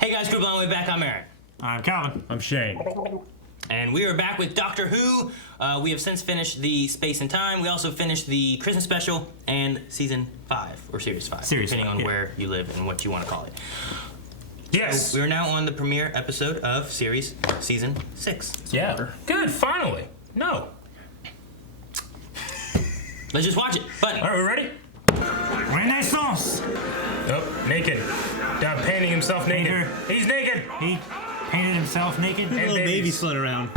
Hey guys, Group Long Way Back. I'm Aaron. I'm Calvin. I'm Shane. And we are back with Doctor Who. We have since finished the Space and Time. We also finished the Christmas special and season 5 or series 5, depending on where you live and what you want to call it. Yes. So we're now on the premiere episode of series season 6. Yeah. Good. Finally. No. Let's just watch it. Button. All right, we ready? Renaissance. Oh, naked. Down painting himself naked. He's naked. He painted himself naked. And Little baby floating around.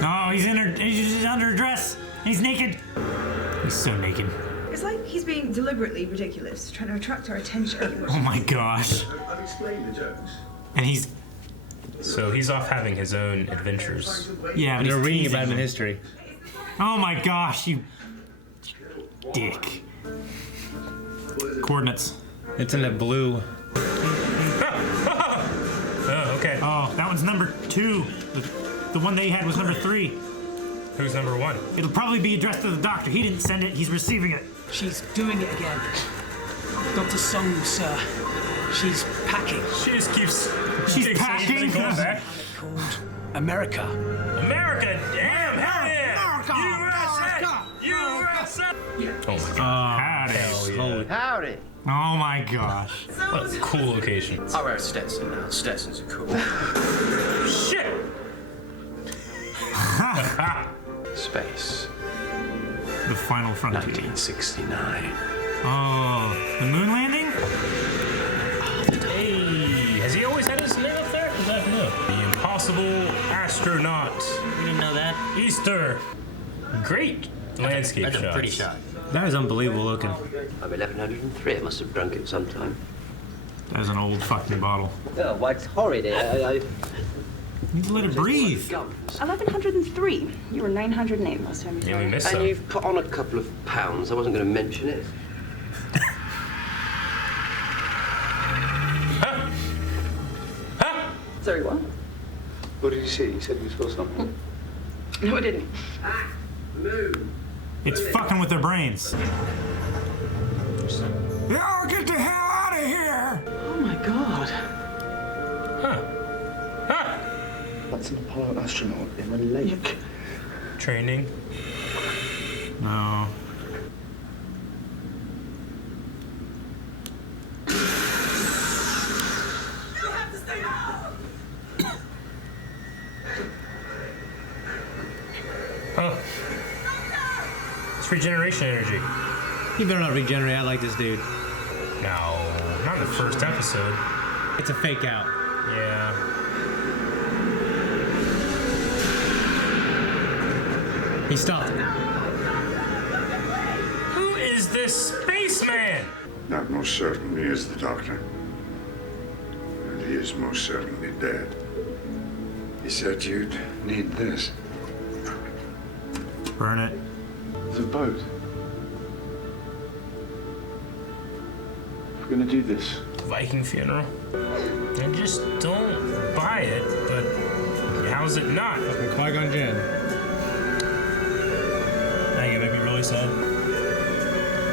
No, he's under a dress. He's naked. He's so naked. It's like he's being deliberately ridiculous, trying to attract our attention. Oh my gosh. I've explained the jokes. And he's off having his own adventures. yeah. But They're he's reading teasing about him in him. history. Oh my gosh, you dick. Coordinates. It's in the blue. Oh, okay. Oh, that one's number 2. The one they had was number 3. Who's number 1? It'll probably be addressed to the doctor. He didn't send it. He's receiving it. She's doing it again. Dr. Song, sir. She's packing. She just keeps. She's packing. Going back. Called America. America, damn, hell yeah! USA! Oh my god. Howdy. Hell yeah. Howdy. Oh my gosh. What a cool location. I wear a Stetson now. Stetsons are cool. Shit! Space. The final frontier. 1969. Oh, the moon landing? Hey, has he always had his name up there? Is that no? The Impossible Astronaut. You didn't know that? Easter. Great landscape That's a shots. pretty shot. That is unbelievable looking. I'm 1103. I must have drunk it sometime. That is an old fucking bottle. Oh, why, it's horrid. You need to let it breathe. 1103. You were 908 last time you saw Yeah, we me. missed And some. you've put on a couple of pounds. I wasn't going to mention it. Sorry, what? What did you see? You said you saw something. No, I didn't. It's fucking with their brains. Yeah, get the hell out of here! Oh my god. That's an Apollo astronaut in a lake. Training. No. Oh. It's regeneration energy. You better not regenerate out like this dude. No, not in the first episode. It's a fake out. Yeah. He stopped. Who is this spaceman? That most certainly is the doctor. And he is most certainly dead. He said you'd need this. Burn it. There's a boat. We're gonna do this. Viking funeral. I just don't buy it, but how's it not? Qui-Gon Jinn. Dang, it made me really sad.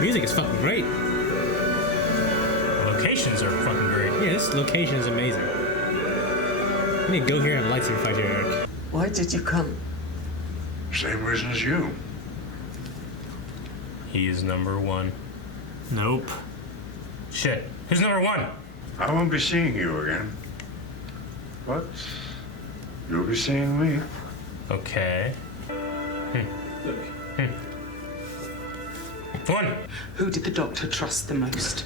Music is fucking great. Locations are fucking great. Yeah, this location is amazing. You need to go here and light your fire, Eric. Why did you come? Same reason as you. He is number 1. Nope. Shit. Who's number 1? I won't be seeing you again. But you'll be seeing me. Okay. 1. Who did the doctor trust the most?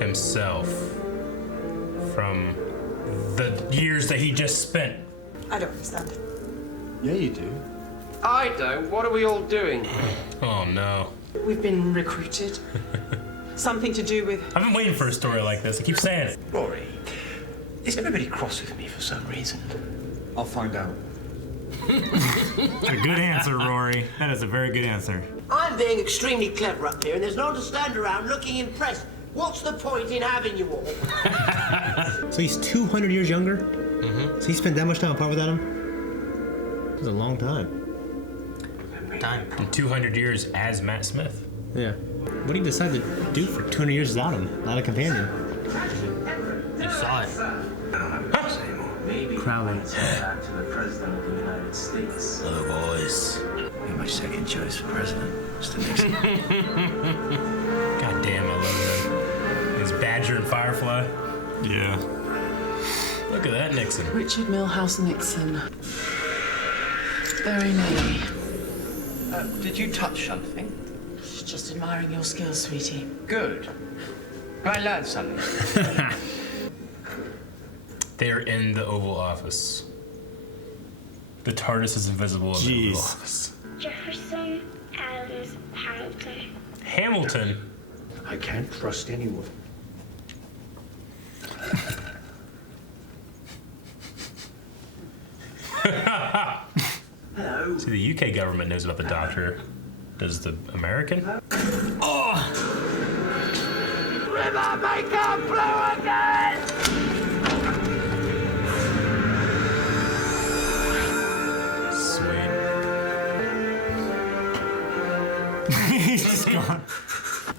Himself. From the years that he just spent. I don't understand. Yeah, you do. I don't. What are we all doing? Oh no. We've been recruited. Something to do with... I've been waiting for a story like this. I keep saying it. Rory, is everybody cross with me for some reason? I'll find out. A good answer, Rory. That is a very good answer. I'm being extremely clever up here, and there's no one to stand around looking impressed. What's the point in having you all? So he's 200 years younger? Mm-hmm. So he spent that much time apart without him? It was a long time. Remember that time. In 200 years as Matt Smith. Yeah. What did he decide to do for 200 years without him? Without a companion? You saw it. I don't have a voice anymore. Maybe Crowley. back to the president of the United States. Hello, boys. You're my second choice for president, Mr. Nixon. God damn, I love him. His Badger and Firefly. Yeah. Look at that Nixon. Richard Milhouse Nixon. Very nearly. Did you touch something? Just admiring your skills, sweetie. Good. I learned something. They're in the Oval Office. The TARDIS is invisible in the Oval Office. Jefferson, Adams, Hamilton. Hamilton? I can't trust anyone. Hello. See, the UK government knows about the Doctor. Does the American? Oh! River maker blue again! Sweet. He's just gone.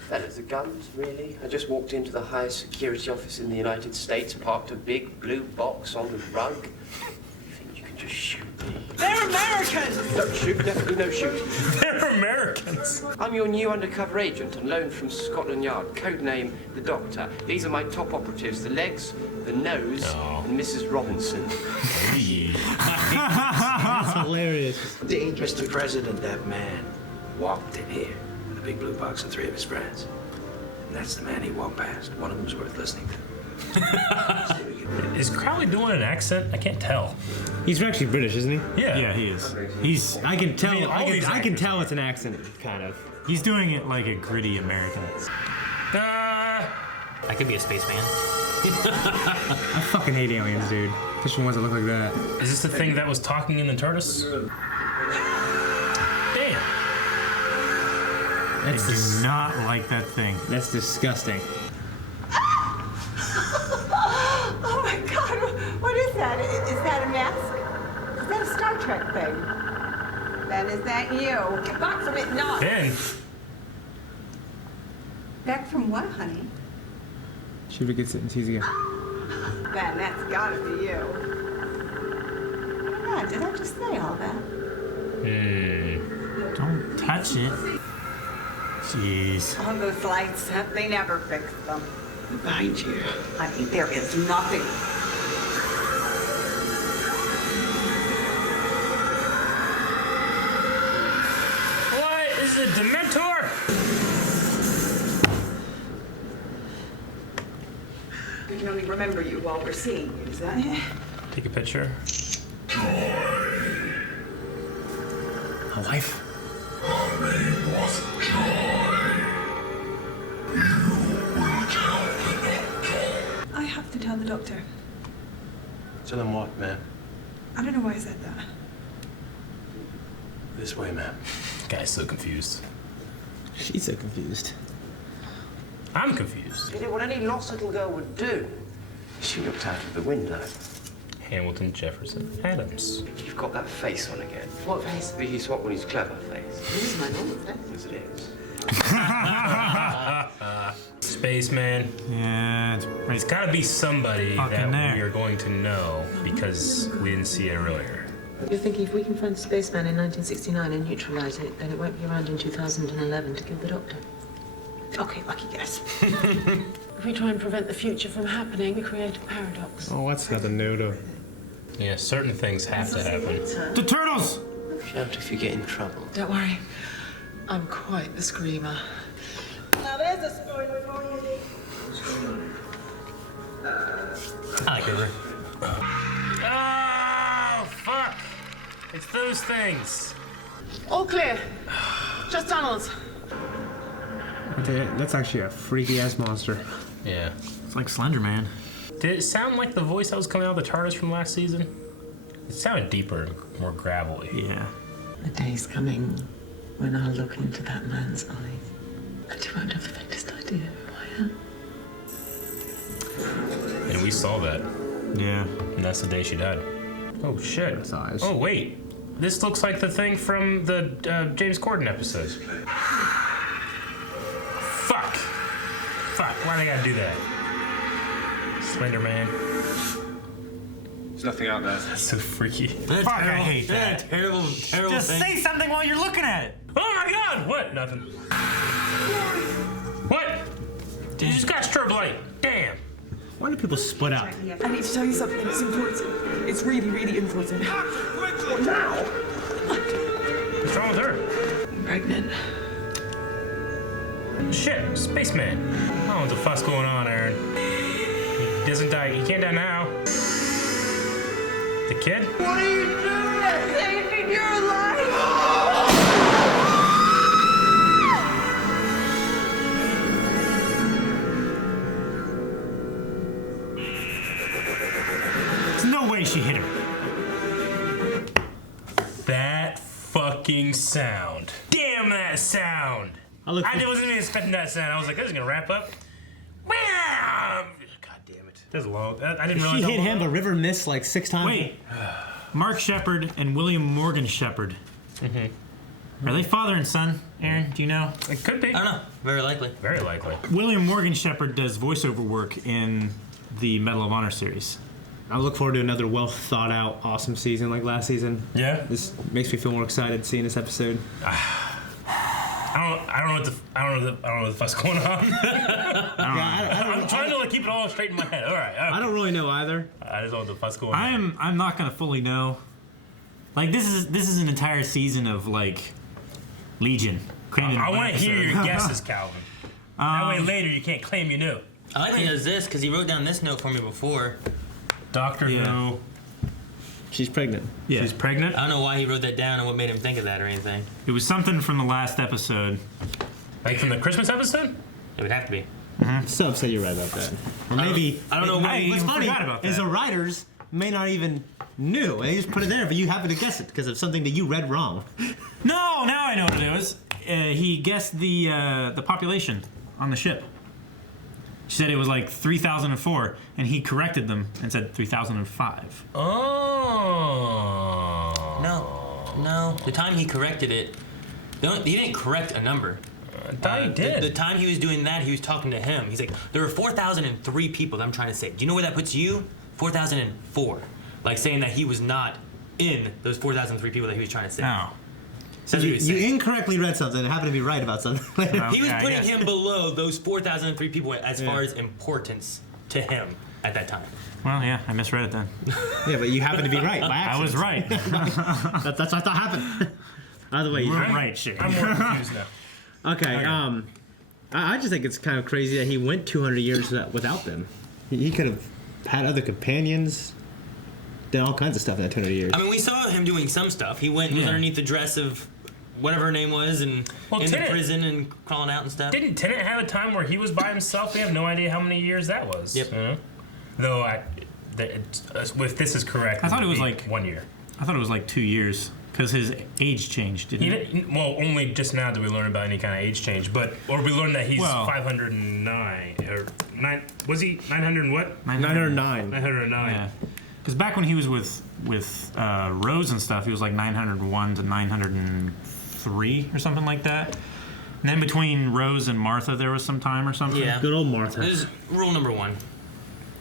Fellas, the guns, really? I just walked into the highest security office in the United States, parked a big blue box on the rug. You think you can just shoot me? They're Americans! Don't shoot, definitely no shoot. They're Americans. I'm your new undercover agent on loan from Scotland Yard, codename The Doctor. These are my top operatives, the legs, the nose, and Mrs. Robinson. That's hilarious. Dangerous to president, that man walked in here with a big blue box and 3 of his friends. And that's the man he walked past. One of them was worth listening to. Is Crowley doing an accent? I can't tell. He's actually British, isn't he? Yeah. Yeah, he is. He's I can tell. I I can tell it's an accent, kind of. he's doing it like a gritty American. I could be a spaceman. I fucking hate aliens, dude. Especially ones that look like that. Is this the thing that was talking in the TARDIS? Damn. I do not like that thing. That's disgusting. Oh my God! What is that? Is that a mask? Is that a Star Trek thing? Ben, is that you? Get back from it, not. Ben. Back from what, honey? Shiva gets it and sees again. Ben, that's gotta be you. Oh, did I just say all that? Don't touch it. Jeez. All those lights, they never fix them. Behind you. Honey, there is nothing. What? Is it Dementor? We can only remember you while we're seeing you, is that it? Take a picture. A wife? Her name was Joy. You will tell the doctor. I have to tell the doctor. Tell him what, ma'am? I don't know why I said that. This way, ma'am. Guy's so confused. She's so confused. I'm confused. You know what any lost little girl would do? She looked out of the window. Hamilton, Jefferson, Adams. You've got that face on again. What face? The he's what when he's clever face. This is my normal face. As it is. Spaceman. Yeah, It's got to be somebody Fucking that there. we are going to know because we didn't see it earlier. You're thinking if we can find Spaceman in 1969 and neutralize it, then it won't be around in 2011 to kill the Doctor. Okay, lucky guess. If we try and prevent the future from happening, we create a paradox. Oh, that's nothing new to. Yeah, certain things have to happen. the turtles! Shout if you get in trouble. Don't worry, I'm quite the screamer. Now there's a spoiler for you. I like River. Oh, fuck! It's those things. All clear. Just tunnels. That's actually a freaky ass monster. Yeah. It's like Slender Man. Did it sound like the voice that was coming out of the TARDIS from last season? It sounded deeper and more gravelly. Yeah. The day's coming when I'll look into that man's eyes, and you won't have the faintest idea who I am. And we saw that. Yeah. And that's the day she died. Oh, shit. Those eyes. Oh, wait. This looks like the thing from the James Corden episode. Fuck. Why they gotta do that? Slender Man. There's nothing out there. That's so freaky. Fuck, I hate that. Terrible Just thing. say something while you're looking at it. Oh my god! What? Nothing. What? You just got strobe light. Damn. Why do people split out? I need to tell you something. It's important. It's really, really important. What now? What's wrong with her? I'm pregnant. Shit, spaceman. Oh, there's a fuss going on, Aaron. He doesn't die. He can't die now. The kid? What are you doing? Saving your life! There's no way she hit him. That fucking sound. Damn that sound. I wasn't even expecting that sound. I was like, this is gonna wrap up. God damn it. That's long. I didn't realize. She hit him, but River missed like 6 times. Wait. Mark Shepard and William Morgan Shepard. Mm-hmm. Are they father and son, Aaron? Do you know? It could be. I don't know. Very likely. Very likely. William Morgan Shepard does voiceover work in the Medal of Honor series. I look forward to another well thought out, awesome season like last season. Yeah. This makes me feel more excited seeing this episode. I don't know what the fuck's going on. I'm trying to keep it all straight in my head. All right. I don't really know either. I just don't know what the fuck's going on. I'm not gonna fully know. Like this is an entire season of like Legion. I want to hear your guesses, Calvin. That way later you can't claim you knew. I like he does this because he wrote down this note for me before. Doctor Who. She's pregnant. Yeah. She's pregnant? I don't know why he wrote that down and what made him think of that or anything. It was something from the last episode. Like from the Christmas episode? It would have to be. So upset you're right about that. Or maybe I don't know why. What's funny forgot about is that. the writers may not even knew. They just put it there, but you happen to guess it because of something that you read wrong. No, now I know what it was. He guessed the population on the ship. She said it was like 3,004, and he corrected them and said 3,005. Oh. No. The time he corrected it, he didn't correct a number. I thought he did. The time he was doing that, he was talking to him. He's like, there are 4,003 people that I'm trying to say. Do you know where that puts you? 4,004. Like saying that he was not in those 4,003 people that he was trying to say. No. So you incorrectly read something and happened to be right about something. He was putting him below those 4,003 people as far as importance to him at that time. Well, yeah, I misread it then. Yeah, but you happen to be right by accident. I was right. That's what I thought happened. Either way, We're you're right, shit. I'm more confused now. Okay. I just think it's kind of crazy that he went 200 years without them. He could have had other companions, done all kinds of stuff in that 200 years. I mean, we saw him doing some stuff. He was underneath the dress of whatever her name was and in the prison and crawling out and stuff. Didn't Tennant have a time where he was by himself? We have no idea how many years that was. Yep. Though, if this is correct, I thought it was like 1 year. I thought it was like 2 years because his age changed, didn't it? Well, only just now did we learn about any kind of age change, or we learned that he's 509 or 9. Was he 900 and what? 909. 909. Yeah. Because back when he was with Rose and stuff, he was like 901 to 903 or something like that. And then between Rose and Martha, there was some time or something. Yeah. Good old Martha. This is rule number 1.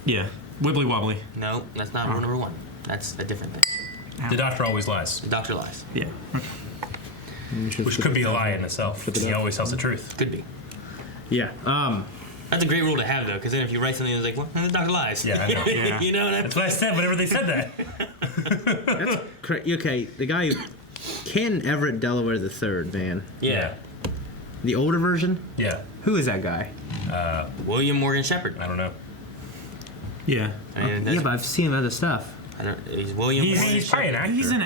Yeah. Wibbly wobbly. No, that's not rule number 1. That's a different thing. The doctor always lies. The doctor lies. Yeah. Which could be a lie in itself. He always tells the truth. Could be. Yeah. That's a great rule to have, though, because then if you write something that's like, well, the doctor lies. Yeah, I know. Yeah. You know, That's what I said whenever they said that. Okay, the guy, Ken Everett Delaware III, man. Yeah. The older version? Yeah. Who is that guy? William Morgan Shepard. I don't know. Yeah. I mean, Yeah, but I've seen him other stuff. He's William Morgan He's probably an actor. He's an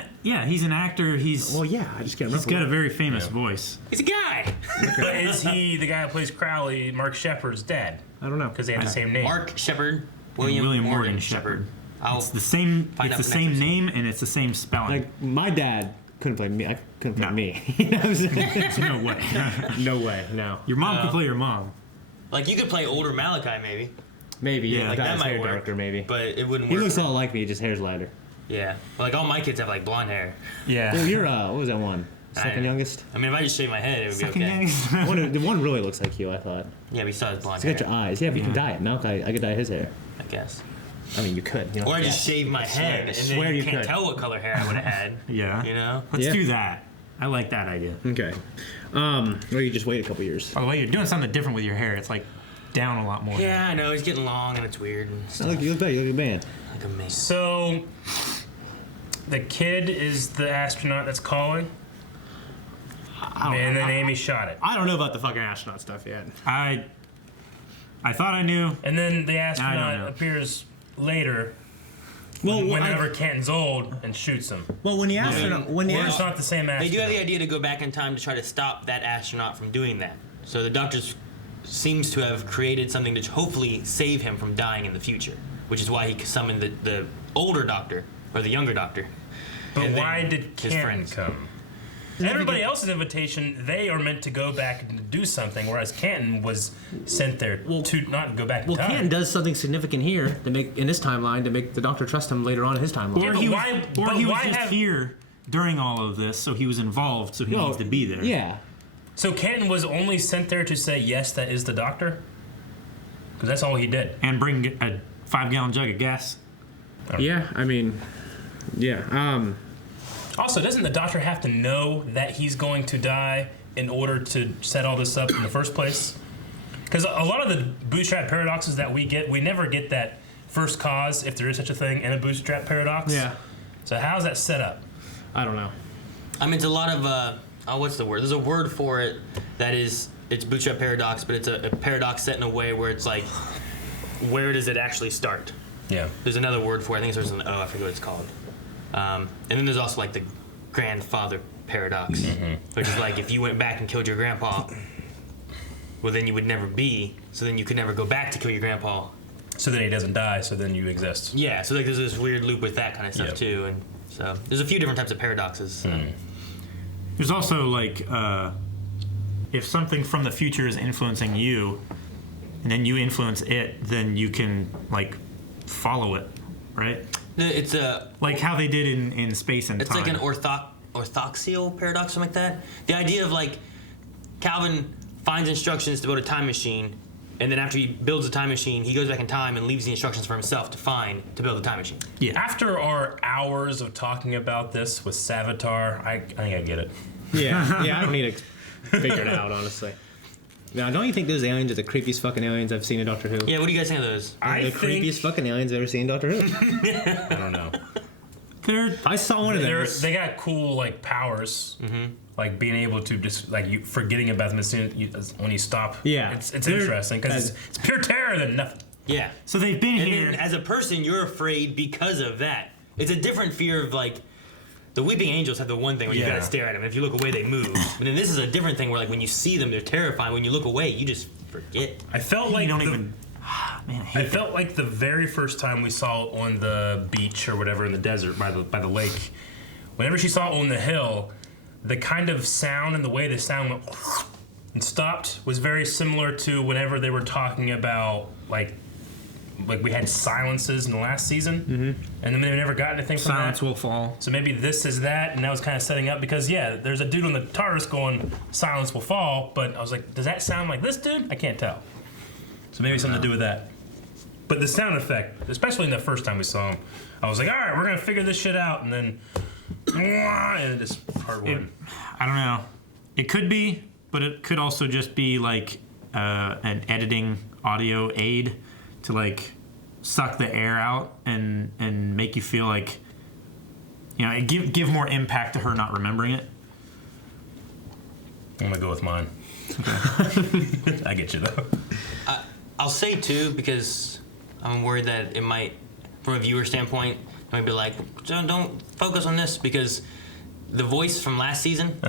actor. Well, yeah, I just can't remember. He's got a very famous voice. He's a guy. But is he the guy who plays Crowley, Mark Shepard's dad? I don't know. Because they have the same name. Mark Shepard, William Morgan Shepard. It's the same. find It's out the next same episode. name and it's the same spelling. Like, my dad couldn't play me. I couldn't play me. You know what I'm saying? There's no way. No way, no. Your mom could play your mom. Like, you could play older Malachi, maybe. Maybe, yeah. Like, Got that his might hair work. darker, maybe. But it wouldn't He work. looks all like me, just hair's lighter. Yeah. Well, like all my kids have like blonde hair. Yeah. Well, you're what was that one? Second youngest? I mean, if I just shave my head, it would Second be okay. youngest. The one really looks like you, I thought. Yeah, but you saw his blonde You hair. got your eyes. Yeah, but you can dye it. Milk, I could dye his hair. I guess. I mean, you could. You know, Or I just shave my head, and then you can't tell what color hair I would have had. Yeah. You know? Let's do that. I like that idea. Okay. Or you just wait a couple years. By the way, you're doing something different with your hair. It's like down a lot more. Yeah, I know. He's getting long, and it's weird. And stuff. Look, you look better. You look like a man. Like a man. So, the kid is the astronaut that's calling? And then Amy shot it. I don't know about the fucking astronaut stuff yet. I thought I knew. And then the astronaut appears later. Whenever Canton's old and shoots him. Well, when the astronaut, it's not the same astronaut. They do have the idea to go back in time to try to stop that astronaut from doing that. So the doctor seems to have created something to hopefully save him from dying in the future, which is why he summoned the older doctor or the younger doctor. But why did Canton come? Everybody else's invitation, they are meant to go back and do something, whereas Canton was sent there to not go back in time. Well, Canton does something significant here to make in this timeline to make the Doctor trust him later on in his timeline. Or he was just here during all of this, so he was involved, so he needs to be there. Yeah. So Canton was only sent there to say, yes, that is the Doctor? Because that's all he did. And bring a 5-gallon jug of gas. Yeah, I mean, yeah. Also, doesn't the Doctor have to know that he's going to die in order to set all this up in the first place? Because a lot of the bootstrap paradoxes that we get, we never get that first cause, if there is such a thing, in a bootstrap paradox. Yeah. So how's that set up? I don't know. I mean, it's a lot of, what's the word? There's a word for it that is, it's bootstrap paradox, but it's a paradox set in a way where it's like, where does it actually start? Yeah. There's another word for it. I think it starts with an O. I forget what it's called. And then there's also like the grandfather paradox, which is like if you went back and killed your grandpa, well then you would never be, so then you could never go back to kill your grandpa. So then he doesn't die, so then you exist. Yeah, so like there's this weird loop with that kind of stuff too, and so there's a few different types of paradoxes. There's also like if something from the future is influencing you, and then you influence it, then you can like follow it, right? It's a like how they did in Space and Time. It's like an orthoxial paradox, something like that. The idea of like Calvin finds instructions to build a time machine, and then after he builds a time machine, he goes back in time and leaves the instructions for himself to build a time machine. Yeah. After our hours of talking about this with Savitar, I think I get it. Yeah, I don't need to figure it out, honestly. Now, don't you think those aliens are the creepiest fucking aliens I've seen in Doctor Who? Yeah, what do you guys think of those? The creepiest fucking aliens I've ever seen in Doctor Who. I don't know. I saw one of them. They got cool like powers, like being able to just like you forgetting about them as soon when you stop. Yeah, it's interesting because it's pure terror than nothing. Yeah. So they've been here. Then, as a person, you're afraid because of that. It's a different fear of like. The weeping angels have the one thing where you gotta stare at them. If you look away, they move. But then this is a different thing where like when you see them, they're terrifying. When you look away, you just forget. I felt like I felt like the very first time we saw it on the beach or whatever in the desert by the lake. Whenever she saw it on the hill, the kind of sound and the way the sound went and stopped was very similar to whenever they were talking about like we had silences in the last season, and then they never got anything from Silence that. will fall. So maybe this is that, and that was kind of setting up because there's a dude on the TARDIS going "Silence will fall," but I was like, does that sound like this dude? I can't tell. So maybe something to do with that. But the sound effect, especially in the first time we saw him, I was like, all right, we're gonna figure this shit out, and then and it just hard one. I don't know. It could be, but it could also just be like an editing audio aid to like suck the air out and make you feel like, you know, give more impact to her not remembering it. I'm gonna go with mine. Okay. I get you though. I'll say too, because I'm worried that it might, from a viewer standpoint, it might be like, don't focus on this, because the voice from last season,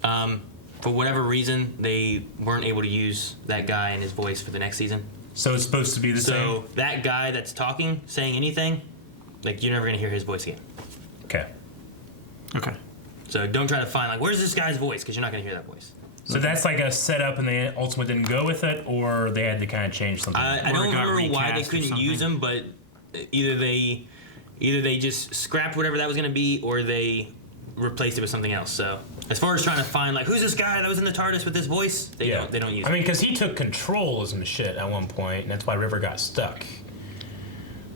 for whatever reason, they weren't able to use that guy and his voice for the next season. So it's supposed to be the same? So that guy that's talking, saying anything, like you're never gonna hear his voice again. Okay. So don't try to find like, where's this guy's voice? Because you're not gonna hear that voice. So that's like a setup, and they ultimately didn't go with it, or they had to kind of change something. I don't remember why they couldn't use him, but either they either they just scrapped whatever that was going to be, or they replaced it with something else. So as far as trying to find like who's this guy that was in the TARDIS with this voice, they don't use it. I mean, because he took control of some shit at one point, and that's why River got stuck.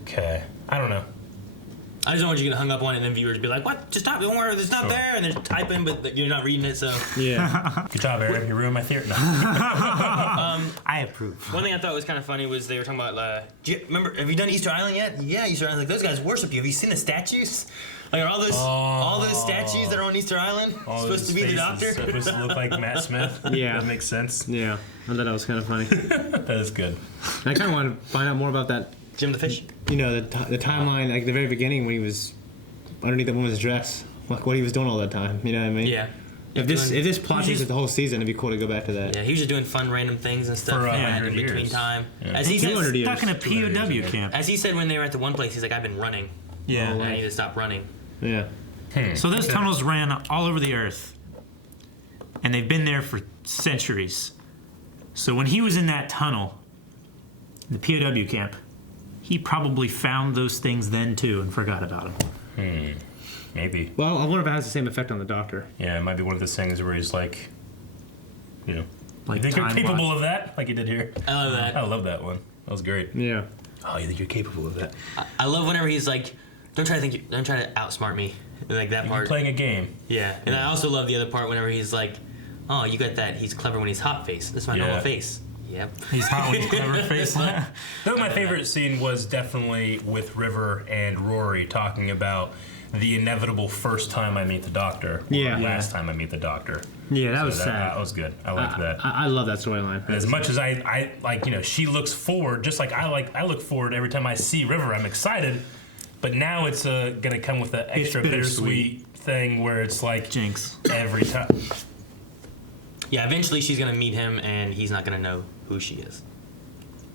Okay, I don't know. I just don't want you to get hung up on it and then viewers be like, what? Just stop. Don't worry, it's not there. And they're typing, but you're not reading it, so. Yeah. Good job, Eric. You ruined my theory. No. I approve. One thing I thought was kind of funny was they were talking about, remember, have you done Easter Island yet? Yeah, Easter Island. Like, those guys worship you. Have you seen the statues? Like, are all those statues that are on Easter Island supposed to be the Doctor? Supposed to look like Matt Smith? Yeah. That makes sense. Yeah. I thought that was kind of funny. That is good. I kind of want to find out more about that. Jim the Fish? You know, the timeline, like the very beginning when he was underneath that woman's dress, like what he was doing all that time. You know what I mean? Yeah. If this plot takes the whole season, it'd be cool to go back to that. Yeah, he was just doing fun random things and stuff in between time. Yeah. As he said, stuck in a POW camp. As he said when they were at the one place, he's like, I've been running. Yeah. And I need to stop running. Yeah. So those tunnels ran all over the Earth, and they've been there for centuries. So when he was in that tunnel, the POW camp, he probably found those things then too and forgot about them. Maybe. Well, I wonder if it has the same effect on the Doctor. Yeah, it might be one of those things where he's like, you know, like you think you're time capable watch. of that? Like you did here. I love that. I love that one. That was great. Yeah. Oh, you think you're capable of that? I love whenever he's like, don't try to outsmart me. Like that part. You're playing a game. Yeah, and I also love the other part whenever he's like, oh, you got that. He's clever when he's hot face. This is my normal face. Yep. He's hot when he's clever face. Though my favorite scene was definitely with River and Rory talking about the inevitable first time I meet the Doctor. Yeah. Last time I meet the Doctor. Yeah, that was sad. That was good. I liked that. I love that storyline. As much as I like, you know, she looks forward, just like I look forward every time I see River. I'm excited, but now it's gonna come with an extra bittersweet thing where it's like Jinx every time. Yeah, eventually she's gonna meet him, and he's not gonna know who she is,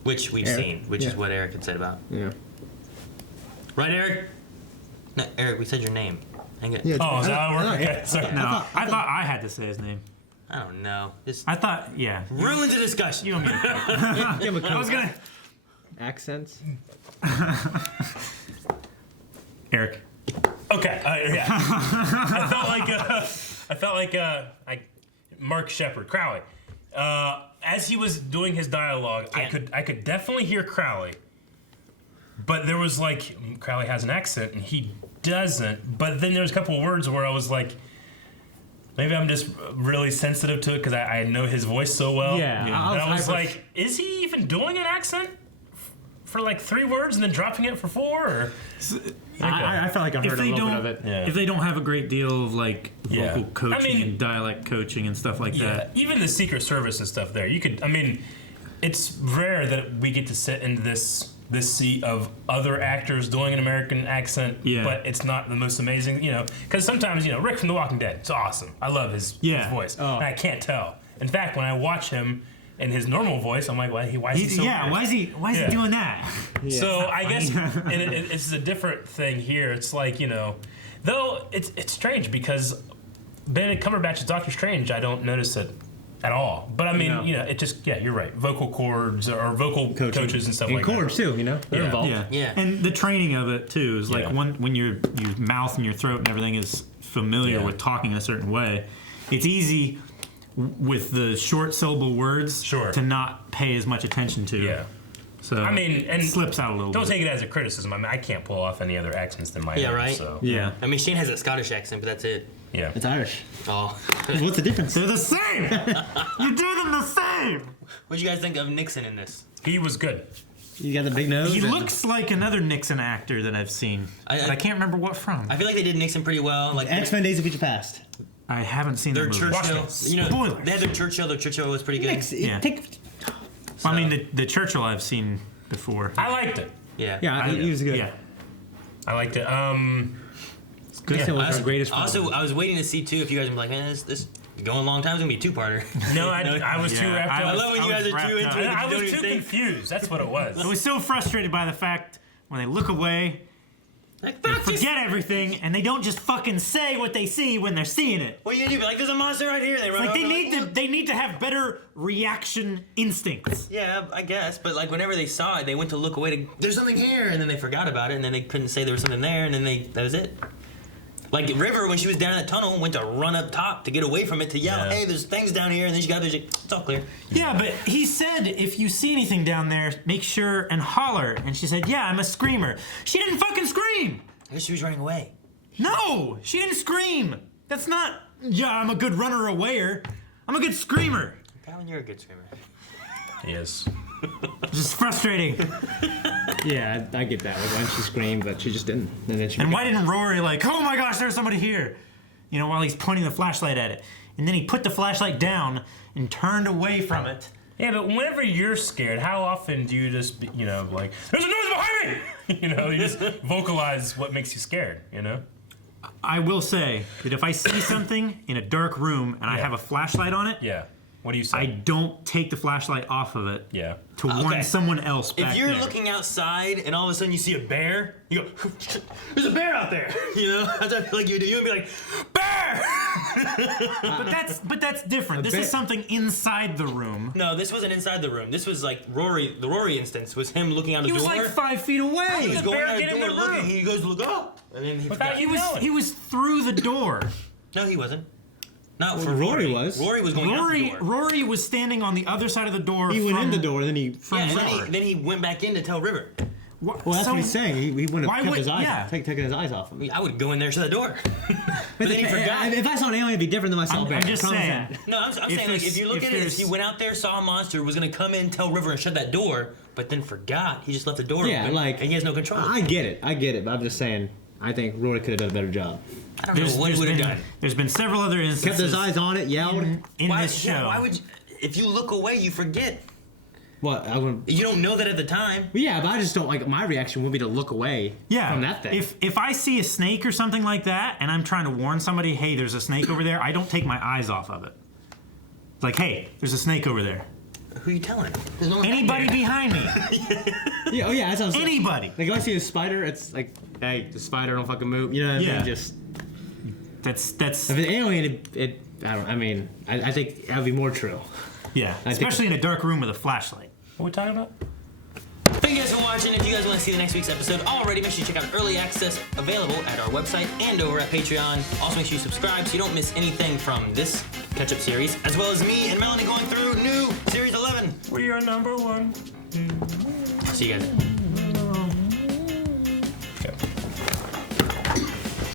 which we've seen, which is what Eric had said about. Yeah. Right, Eric? No, Eric, we said your name. Yeah, oh, is that how it works? Okay, sorry. No, I thought I had to say his name. I don't know. I thought, yeah. Ruins the discussion. You don't mean I was gonna. Accents. Eric. Okay. Yeah. I felt like Mark Shepard, Crowley. As he was doing his dialogue, I could definitely hear Crowley. But there was like, Crowley has an accent and he doesn't. But then there was a couple of words where I was like, maybe I'm just really sensitive to it because I know his voice so well. Yeah. And I was like, is he even doing an accent for like 3 words and then dropping it for 4? Or? I felt like I heard a little bit of it. Yeah. If they don't have a great deal of like vocal coaching and dialect coaching and stuff like that. Even the Secret Service and stuff there, you could, I mean, it's rare that we get to sit in this seat of other actors doing an American accent, but it's not the most amazing, you know, because sometimes, you know, Rick from The Walking Dead, it's awesome. I love his voice. And I can't tell. In fact, when I watch him in his normal voice, I'm like, why is he so weird? Why is he doing that? Yeah. So I guess it's a different thing here. It's like, you know, though it's strange because Benedict Cumberbatch's Doctor Strange, I don't notice it at all. But I mean, you know, it just, you're right. Vocal cords or vocal coaches and stuff like that. And chords too, you know, they're involved. Yeah. And the training of it too is like when your mouth and your throat and everything is familiar with talking a certain way, it's easy with the short syllable words to not pay as much attention to. Yeah. So I mean, and it slips out a little bit. Don't take it as a criticism. I mean, I can't pull off any other accents than my own. Yeah, right? So. Yeah. I mean, Shane has a Scottish accent, but that's it. Yeah. It's Irish. Oh. What's the difference? They're the same! You do them the same! What'd you guys think of Nixon in this? He was good. You got the big nose? He looks like another Nixon actor that I've seen. I can't remember what from. I feel like they did Nixon pretty well. Like X-Men Days of Future Past. I haven't seen their that movie. Churchill. You know, Spoilers. they had their Churchill. Their Churchill was pretty good. I mean, the Churchill I've seen before. I liked it. Yeah. He was good. Yeah. I liked it. It's good. Nixon was our greatest film. Also, I was waiting to see too if you guys were like, man, this going a long time. It's gonna be a 2-parter. No, I was too wrapped up. I love when you guys are too into it. I was too confused. That's what it was. I was so frustrated by the fact when they look away Like, they forget everything, and they don't just fucking say what they see when they're seeing it. What do you do? Like, there's a monster right here. They run Like over, they need to have better reaction instincts. Yeah, I guess. But like, whenever they saw it, they went to look away. There's something here, and then they forgot about it, and then they couldn't say there was something there, and then that was it. Like River, when she was down in that tunnel, went to run up top to get away from it to yell, "Hey, there's things down here!" And then she got there, she's like, "It's all clear." Yeah, but he said if you see anything down there, make sure and holler. And she said, "Yeah, I'm a screamer." She didn't fucking scream. I guess she was running away. No, she didn't scream. That's not. Yeah, I'm a good runner awayer. I'm a good screamer. Calvin, you're a good screamer. Yes. Just frustrating. Yeah, I get that. Like, why didn't she scream, but she just didn't. And then she. And why didn't Rory like, oh my gosh, there's somebody here? You know, while he's pointing the flashlight at it. And then he put the flashlight down and turned away from it. Yeah, but whenever you're scared, how often do you just, you know, like, there's a noise behind me! You know, you just vocalize what makes you scared, you know? I will say that if I see something in a dark room and I have a flashlight on it, what do you say? I don't take the flashlight off of it to warn Okay. someone else back If you're there. looking outside and all of a sudden you see a bear, you go, "There's a bear out there!" You know, that's what I feel like you do. You'd be like, "Bear!" But that's different. This is something inside the room. No, this wasn't inside the room. This was like Rory. The Rory instance was him looking out the He door. was like 5 feet away. He was going out the get in door the looking. room? He goes to look up, and then he forgot. He was through the door. No, he wasn't. Not for Rory Rory. was. Rory was going out the door. Rory was standing on the other side of the door. He went in the door, and then he. Yeah, and then he went back in to tell River. Well, that's what he's saying. He wouldn't have kept his eyes, taking his eyes off him. I would go in there, shut the door. But then he forgot. If I saw an alien, it'd be different than if I saw a bear. I'm just Promise saying. that. No, I'm saying like if you look at it, if he went out there, saw a monster, was gonna come in, tell River, and shut that door, but then forgot. He just left the door open. Like, and he has no control. I get it, but I'm just saying. I think Rory could have done a better job. I don't know what he would have done. There's been several other instances. Kept his eyes on it, yelled. In this show. Yeah, why would you, if you look away, you forget. What? You don't know that at the time. Yeah, but I just don't like. My reaction would be to look away from that thing. If I see a snake or something like that, and I'm trying to warn somebody, hey, there's a snake over there, I don't take my eyes off of it. It's like, hey, there's a snake over there. Who are you telling? There's no one Anybody back there. behind me. Yeah, oh yeah, that sounds. Anybody. Like if I see a spider, it's like, hey, the spider don't fucking move. You know what I mean? Just. That's. If an alien, I think that would be more true. Yeah, especially in a dark room with a flashlight. What are we talking about? Thank you guys for watching. If you guys want to see the next week's episode already, make sure you check out Early Access available at our website and over at Patreon. Also, make sure you subscribe so you don't miss anything from this catch-up series, as well as me and Melanie going through new Series 11. We are number one. See you guys.